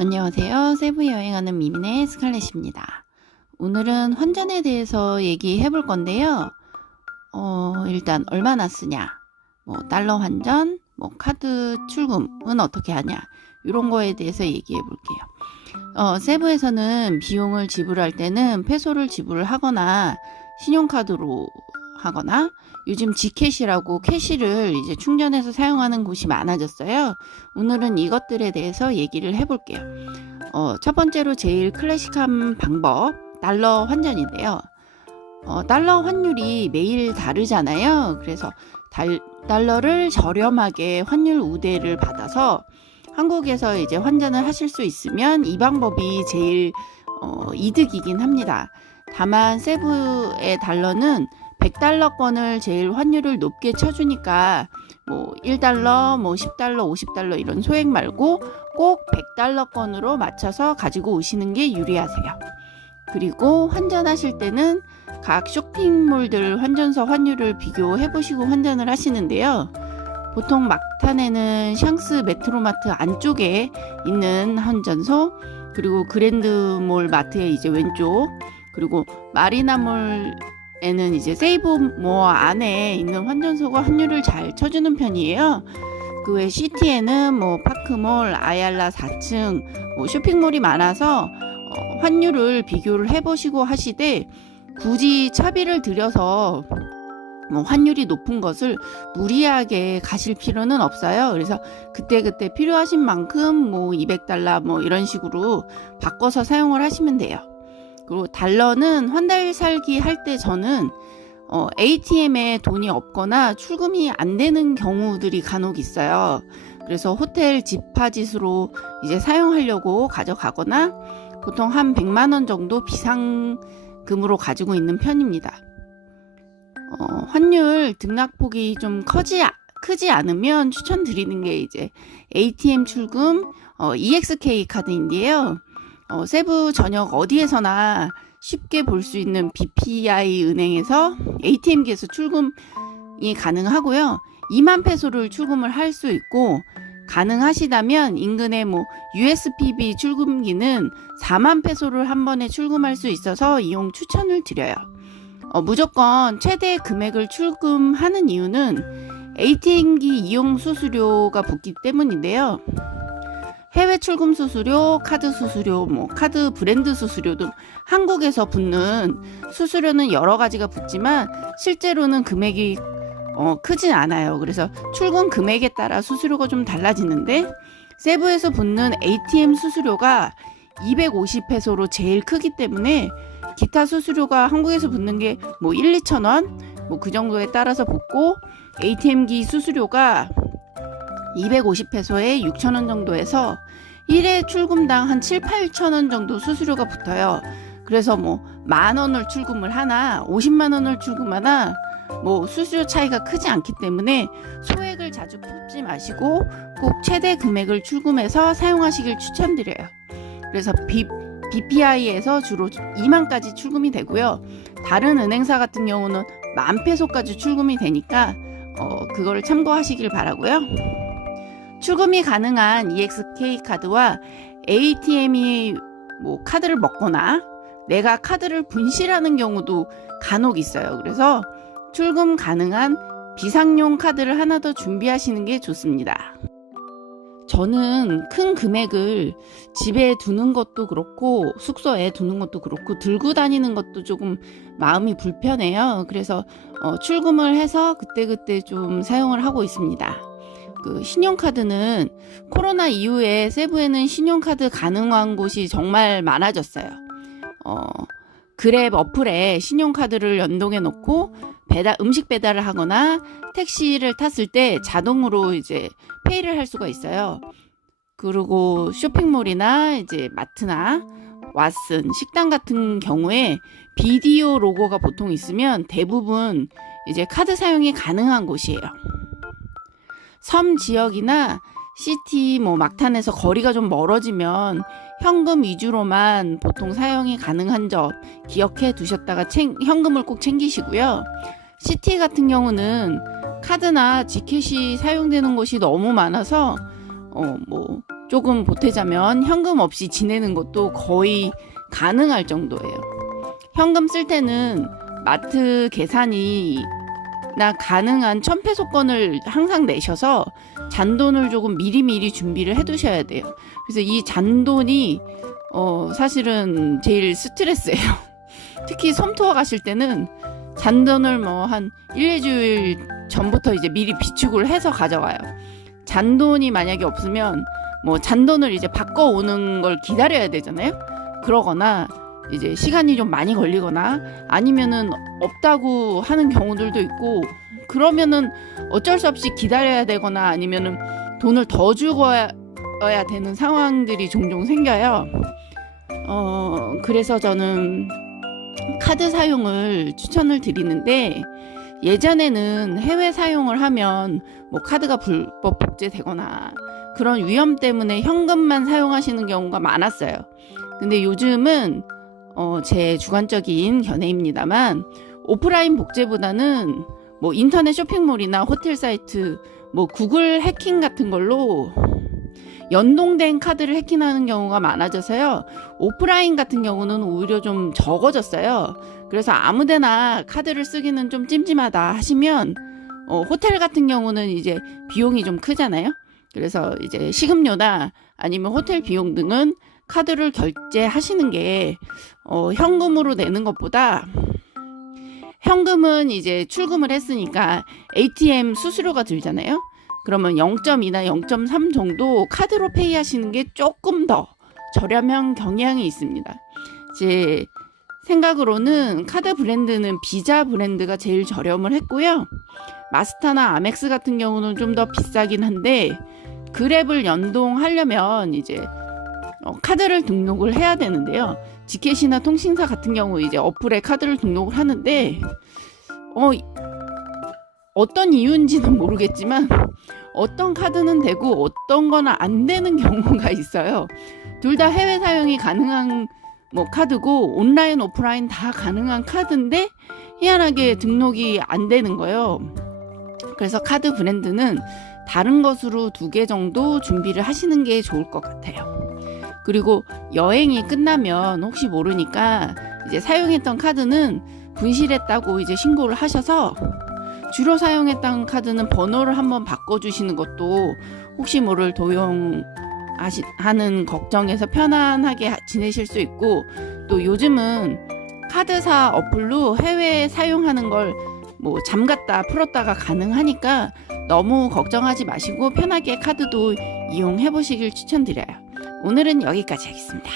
안녕하세요. 세부 여행하는 미민의 스칼렛입니다. 오늘은 환전에 대해서 얘기해 볼 건데요. 일단 얼마나 쓰냐, 달러 환전, 카드 출금은 어떻게 하냐, 이런 거에 대해서 얘기해 볼게요. 세부에서는 비용을 지불할 때는 페소를 지불하거나 신용카드로 하거나 요즘 지캐시라고 캐시를 이제 충전해서 사용하는 곳이 많아졌어요. 오늘은 이것들에 대해서 얘기를 해볼게요. 첫 번째로 제일 클래식한 방법, 달러 환전인데요. 달러 환율이 매일 다르잖아요. 그래서 달러를 저렴하게 환율 우대를 받아서 한국에서 이제 환전을 하실 수 있으면 이 방법이 제일 이득이긴 합니다. 다만 세부의 달러는 100달러권을 제일 환율을 높게 쳐주니까 1달러, 10달러, 50달러 이런 소액 말고 꼭 100달러권으로 맞춰서 가지고 오시는 게 유리하세요. 그리고 환전하실 때는 각 쇼핑몰들 환전소 환율을 비교해 보시고 환전을 하시는데요. 보통 막탄에는 샹스 메트로마트 안쪽에 있는 환전소, 그리고 그랜드몰 마트의 이제 왼쪽, 그리고 마리나몰에는 이제 세이브모어 안에 있는 환전소가 환율을 잘 쳐주는 편이에요. 그 외 시티에는 파크몰, 아얄라 4층 쇼핑몰이 많아서 환율을 비교를 해보시고 하시되, 굳이 차비를 들여서 환율이 높은 것을 무리하게 가실 필요는 없어요. 그래서 그때그때 필요하신 만큼 200달러 이런 식으로 바꿔서 사용을 하시면 돼요. 그리고 달러는 한 달 살기 할 때 저는 ATM에 돈이 없거나 출금이 안 되는 경우들이 간혹 있어요. 그래서 호텔 집파짓으로 이제 사용하려고 가져가거나 보통 한 100만 원 정도 비상금으로 가지고 있는 편입니다. 환율 등락폭이 좀 크지 않으면 추천드리는 게 이제 ATM 출금 EXK 카드인데요. 세부 전역 어디에서나 쉽게 볼 수 있는 BPI 은행에서 ATM기에서 출금이 가능하고요. 2만 페소를 출금을 할 수 있고, 가능하시다면 인근의 USPB 출금기는 4만 페소를 한 번에 출금할 수 있어서 이용 추천을 드려요. 무조건 최대 금액을 출금하는 이유는 ATM기 이용 수수료가 붙기 때문인데요. 해외 출금 수수료, 카드 수수료, 카드 브랜드 수수료 등 한국에서 붙는 수수료는 여러 가지가 붙지만 실제로는 금액이 크진 않아요. 그래서 출금 금액에 따라 수수료가 좀 달라지는데, 세부에서 붙는 ATM 수수료가 250페소로 제일 크기 때문에 기타 수수료가 한국에서 붙는 게 1, 2천 원 그 정도에 따라서 붙고, ATM기 수수료가 250페소에 6천 원 정도에서 1회 출금당 한 7, 8천 원 정도 수수료가 붙어요. 그래서 10,000원을 출금을 하나 50만 원을 출금하나 수수료 차이가 크지 않기 때문에 소액을 자주 뽑지 마시고 꼭 최대 금액을 출금해서 사용하시길 추천드려요. 그래서 BPI에서 주로 2만까지 출금이 되고요. 다른 은행사 같은 경우는 10,000페소까지 출금이 되니까 그걸 참고하시길 바라고요. 출금이 가능한 EXK 카드와 ATM이 카드를 먹거나 내가 카드를 분실하는 경우도 간혹 있어요. 그래서 출금 가능한 비상용 카드를 하나 더 준비하시는 게 좋습니다. 저는 큰 금액을 집에 두는 것도 그렇고 숙소에 두는 것도 그렇고 들고 다니는 것도 조금 마음이 불편해요. 그래서 출금을 해서 그때그때 좀 사용을 하고 있습니다. 신용카드는 코로나 이후에 세부에는 신용카드 가능한 곳이 정말 많아졌어요. 그랩 어플에 신용카드를 연동해 놓고 음식 배달을 하거나 택시를 탔을 때 자동으로 이제 페이를 할 수가 있어요. 그리고 쇼핑몰이나 이제 마트나 왓슨, 식당 같은 경우에 비디오 로고가 보통 있으면 대부분 이제 카드 사용이 가능한 곳이에요. 섬 지역이나 시티 막탄에서 거리가 좀 멀어지면 현금 위주로만 보통 사용이 가능한 점 기억해 두셨다가 현금을 꼭 챙기시고요. 시티 같은 경우는 카드나 지켓이 사용되는 곳이 너무 많아서 조금 보태자면 현금 없이 지내는 것도 거의 가능할 정도예요. 현금 쓸 때는 마트 계산이나 가능한 1000페소권을 항상 내셔서 잔돈을 조금 미리미리 준비를 해 두셔야 돼요. 그래서 이 잔돈이 사실은 제일 스트레스예요. 특히 솜투어 가실 때는 잔돈을 뭐 한 1, 2주일 전부터 이제 미리 비축을 해서 가져가요. 잔돈이 만약에 없으면 뭐 잔돈을 이제 바꿔 오는 걸 기다려야 되잖아요. 그러거나 이제 시간이 좀 많이 걸리거나 아니면은 없다고 하는 경우들도 있고, 그러면은 어쩔 수 없이 기다려야 되거나 아니면은 돈을 더 주어야 되는 상황들이 종종 생겨요. 그래서 저는 카드 사용을 추천을 드리는데, 예전에는 해외 사용을 하면 뭐 카드가 불법 복제되거나 그런 위험 때문에 현금만 사용하시는 경우가 많았어요. 근데 요즘은 제 주관적인 견해입니다만, 오프라인 복제보다는 뭐 인터넷 쇼핑몰이나 호텔 사이트, 뭐 구글 해킹 같은 걸로 연동된 카드를 해킹하는 경우가 많아져서요. 오프라인 같은 경우는 오히려 좀 적어졌어요. 그래서 아무데나 카드를 쓰기는 좀 찜찜하다 하시면 호텔 같은 경우는 이제 비용이 좀 크잖아요. 그래서 이제 식음료나 아니면 호텔 비용 등은 카드를 결제하시는 게 현금으로 내는 것보다, 현금은 이제 출금을 했으니까 ATM 수수료가 들잖아요. 그러면 0.2나 0.3 정도 카드로 페이하시는 게 조금 더 저렴한 경향이 있습니다. 제 생각으로는 카드 브랜드는 비자 브랜드가 제일 저렴을 했고요. 마스터나 아멕스 같은 경우는 좀 더 비싸긴 한데, 그랩을 연동하려면 이제 카드를 등록을 해야 되는데요. 지켓이나 통신사 같은 경우 이제 어플에 카드를 등록을 하는데 어떤 이유인지는 모르겠지만 어떤 카드는 되고 어떤 거는 안 되는 경우가 있어요. 둘 다 해외 사용이 가능한 뭐 카드고 온라인 오프라인 다 가능한 카드인데 희한하게 등록이 안 되는 거예요. 그래서 카드 브랜드는 다른 것으로 2개 정도 준비를 하시는 게 좋을 것 같아요. 그리고 여행이 끝나면 혹시 모르니까 이제 사용했던 카드는 분실했다고 이제 신고를 하셔서, 주로 사용했던 카드는 번호를 한번 바꿔주시는 것도 혹시 모를 도용하는 걱정에서 편안하게 지내실 수 있고, 또 요즘은 카드사 어플로 해외에 사용하는 걸 뭐 잠갔다 풀었다가 가능하니까 너무 걱정하지 마시고 편하게 카드도 이용해 보시길 추천드려요. 오늘은 여기까지 하겠습니다.